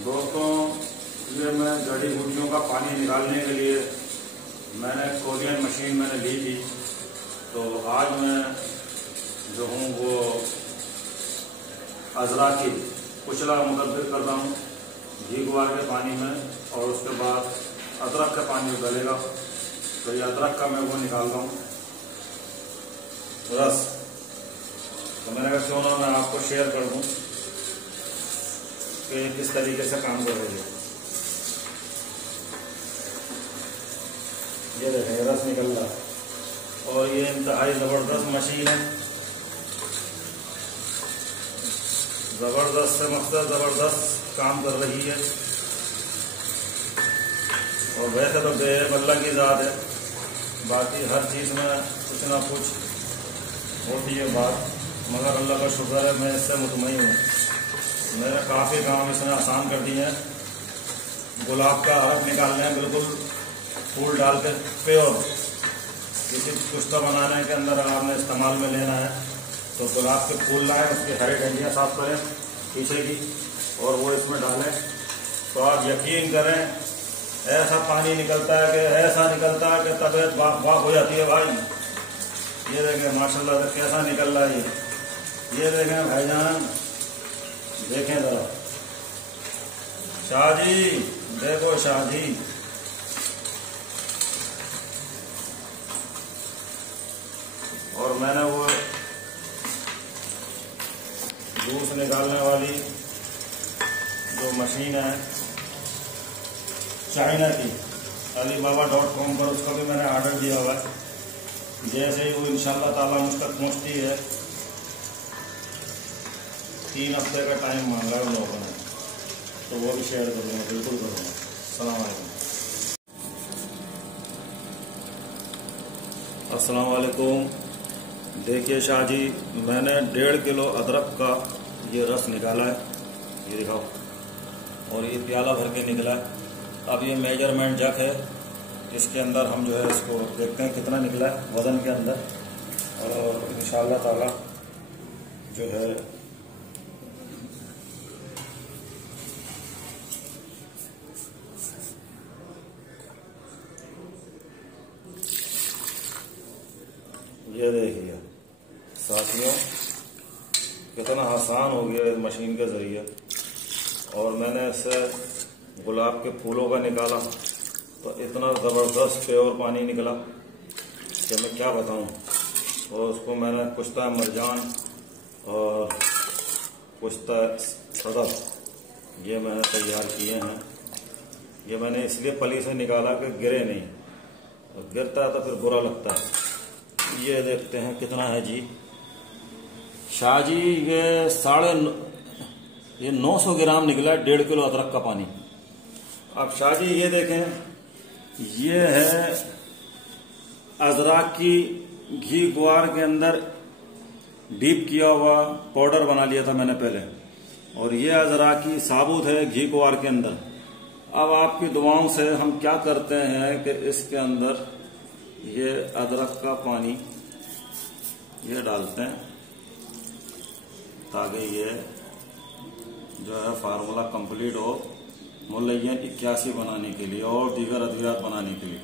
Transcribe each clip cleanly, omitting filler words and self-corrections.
दोस्तों, ये मैं जड़ी बूटियों का पानी निकालने के लिए मैंने कोरियन मशीन मैंने ली थी। तो आज मैं जो हूँ वो अजरा की कुचला मुतब्बिर कर रहा हूँ घी गुआर के पानी में, और उसके बाद अदरक का पानी उबलेगा। तो ये अदरक का मैं वो निकाल रहा हूँ रस। तो मैंने कहा क्यों ना मैं आपको शेयर कर दूँ कि किस तरीके से काम कर रही है। ये देखें रस निकल रहा, और ये इंतहाई ज़बरदस्त मशीन है। ज़बरदस्त से मकसद ज़बरदस्त काम कर रही है। और वैसे तो बेहद अल्लाह की ज़ात है, बाकी हर चीज़ में कुछ ना कुछ होती है बात, मगर अल्लाह का शुक्र है मैं इससे मुतमईन हूँ। मेरे काफ़ी काम इसने आसान कर दिए हैं। गुलाब का अरक निकालने हैं बिल्कुल फूल डाल के प्योर। किसी कुश्ता बनाने के अंदर आपने इस्तेमाल में लेना है तो गुलाब के फूल लाएं, उसकी हरी डंडियाँ साफ करें पीछे की, और वो इसमें डालें। तो आप यकीन करें ऐसा पानी निकलता है कि ऐसा निकलता है कि तबीयत बाप हो जाती है भाई। ये देखें माशाल्लाह से कैसा निकल रहा है ये देखें भाईजान, देखें जरा। शाहजी देखो शाहजी, और मैंने वो जूस निकालने वाली जो मशीन है चाइना की alibaba.com पर, उसका भी मैंने ऑर्डर दिया हुआ है। जैसे ही वो इंशाल्लाह ताला मुझ तक पहुँचती है, 3 हफ्ते का टाइम मांगा है उन लोगों ने, तो वो भी शेयर करूँगा, बिल्कुल करूँगा। अस्सलाम वालेकुम। अस्सलाम वालेकुम। देखिए शाह जी, मैंने 1.5 किलो अदरक का ये रस निकाला है, ये दिखाओ, और ये प्याला भर के निकला है। अब ये मेजरमेंट जग है, इसके अंदर हम जो है इसको देखते हैं कितना निकला है वज़न के अंदर, और इंशाअल्लाह ताला जो है ये देखिए साथियों कितना आसान हो गया इस मशीन के ज़रिए। और मैंने इससे गुलाब के फूलों का निकाला तो इतना ज़बरदस्त प्योर पानी निकला कि मैं क्या बताऊं। और उसको मैंने कुश्ता मरजान और कुश्ता सदर ये मैंने तैयार किए हैं। ये मैंने इसलिए पली से निकाला कि गिरे नहीं, और गिरता है तो फिर बुरा लगता है। ये देखते हैं कितना है जी शाह जी, ये 900 ग्राम निकला है 1.5 किलो अदरक का पानी। अब शाह जी ये देखें, ये है अजरा की घी गुआर के अंदर डीप किया हुआ पाउडर बना लिया था मैंने पहले, और ये अजरा की साबुत है घी गुआर के अंदर। अब आपकी दुआओं से हम क्या करते हैं कि इसके अंदर ये अदरक का पानी ये डालते हैं ताकि ये जो है फार्मूला कंप्लीट हो मुलय्यन 81 बनाने के लिए और दीगर अद्वियात बनाने के लिए।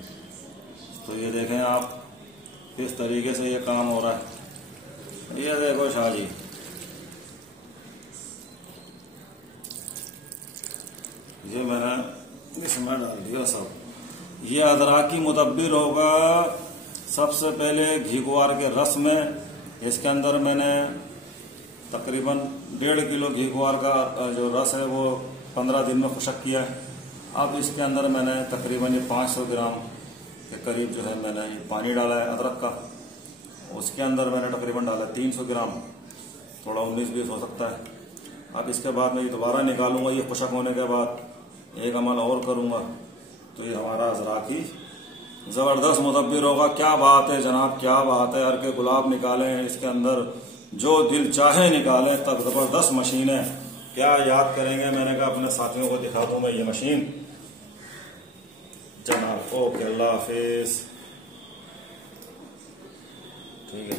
तो ये देखें आप किस तरीके से ये काम हो रहा है। ये देखो शाह जी, ये मैंने इसमें डाल दिया सब। ये अदरा की मुतब्बिर होगा। सबसे पहले घी गुआर के रस में इसके अंदर मैंने तकरीबन 1.5 किलो घी गुआर का जो रस है वो 15 दिन में खुशक किया है। अब इसके अंदर मैंने तकरीबन ये 500 ग्राम के करीब जो है मैंने ये पानी डाला है अदरक का। उसके अंदर मैंने तकरीबन डाला 300 ग्राम, थोड़ा 19-20 हो सकता है। अब इसके बाद मैं ये दोबारा निकालूंगा। ये खुशक होने के बाद एक अमल और करूंगा तो ये हमारा अजरा की ज़बरदस्त मुतब्बिर होगा। क्या बात है जनाब, क्या बात है। हर के गुलाब निकालें, इसके अंदर जो दिल चाहे निकालें, तब ज़बरदस्त मशीन है। क्या याद करेंगे, मैंने कहा अपने साथियों को दिखा दूं मैं ये मशीन जनाब। ओके, अल्लाह हाफिज। ठीक है।